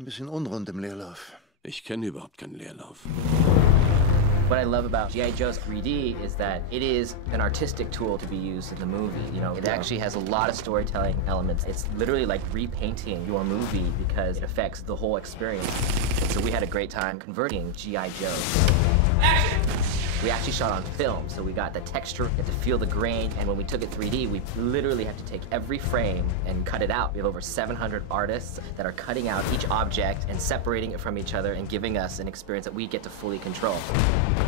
Ein bisschen unrund im Leerlauf. Ich kenne überhaupt keinen Leerlauf. What I love about G.I. Joe's 3D is that it is an artistic tool to be used in the movie. You know, it actually has a lot of storytelling elements. It's literally like repainting your movie because it affects the whole experience. And so we had a great time converting G.I. Joe. Action! We actually shot on film, so we got the texture, we had to feel the grain, and when we took it 3D, we literally have to take every frame and cut it out. We have over 700 artists that are cutting out each object and separating it from each other and giving us an experience that we get to fully control.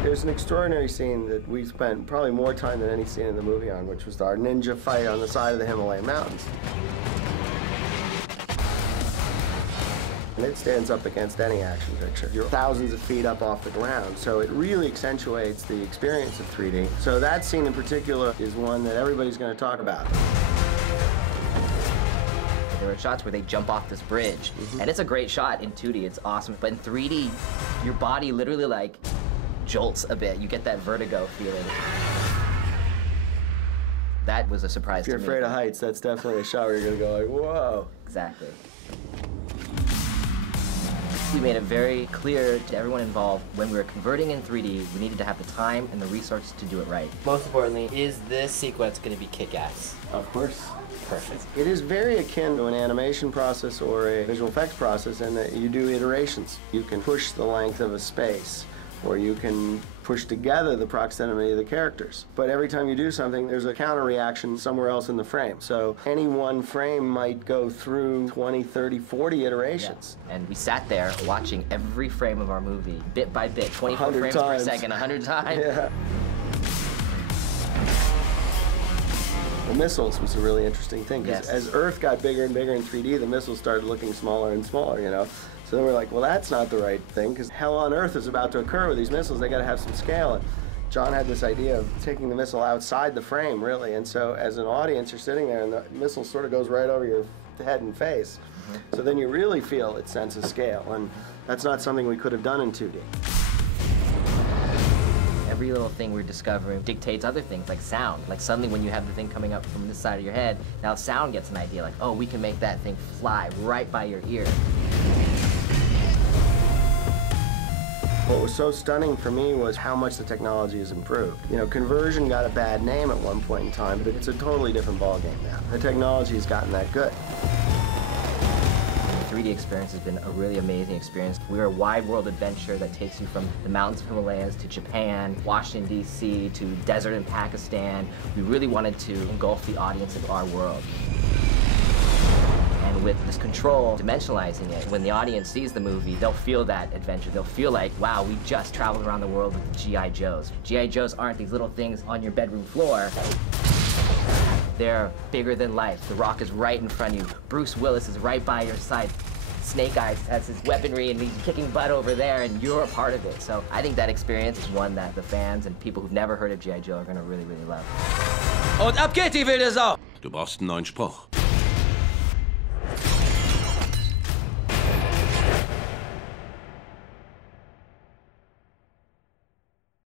There's an extraordinary scene that we spent probably more time than any scene in the movie on, which was our ninja fight on the side of the Himalayan mountains. And it stands up against any action picture. You're thousands of feet up off the ground, so it really accentuates the experience of 3D. So that scene in particular is one that everybody's going to talk about. There are shots where they jump off this bridge, and it's a great shot in 2D, it's awesome. But in 3D, your body literally like jolts a bit. You get that vertigo feeling. That was a surprise to me. If you're afraid of heights, that's definitely a shot where you're going to go like, whoa. Exactly. We made it very clear to everyone involved when we were converting in 3D, we needed to have the time and the resources to do it right. Most importantly, is this sequence going to be kick-ass? Of course. Perfect. It is very akin to an animation process or a visual effects process in that you do iterations. You can push the length of a space, or you can push together the proximity of the characters. But every time you do something, there's a counter reaction somewhere else in the frame. So any one frame might go through 20, 30, 40 iterations. Yeah. And we sat there watching every frame of our movie, bit by bit, 24 frames per second, 100 times. Yeah. The missiles was a really interesting thing, because as Earth got bigger and bigger in 3D, the missiles started looking smaller and smaller, you know? So then we're like, well, that's not the right thing, because hell on Earth is about to occur with these missiles. They got to have some scale. And John had this idea of taking the missile outside the frame, really. And so as an audience, you're sitting there, and the missile sort of goes right over your head and face. So then you really feel its sense of scale. And that's not something we could have done in 2D. Every little thing we're discovering dictates other things, like sound. Like suddenly when you have the thing coming up from this side of your head, now sound gets an idea, like, oh, we can make that thing fly right by your ear. What was so stunning for me was how much the technology has improved. You know, conversion got a bad name at one point in time, but it's a totally different ballgame now. The technology has gotten that good. The 3D experience has been a really amazing experience. We're a wide world adventure that takes you from the mountains of Himalayas to Japan, Washington, D.C., to desert in Pakistan. We really wanted to engulf the audience of our world. And with this control, dimensionalizing it, when the audience sees the movie, they'll feel that adventure. They'll feel like, wow, we just traveled around the world with the G.I. Joes. G.I. Joes aren't these little things on your bedroom floor. They're bigger than life. The Rock is right in front of you. Bruce Willis is right by your side. Snake Eyes has his weaponry and he's kicking butt over there and you're a part of it. So I think that experience is one that the fans and people who've never heard of G.I. Joe are gonna really, really love. Und ab geht die wilde Sau! Du brauchst einen neuen Spruch.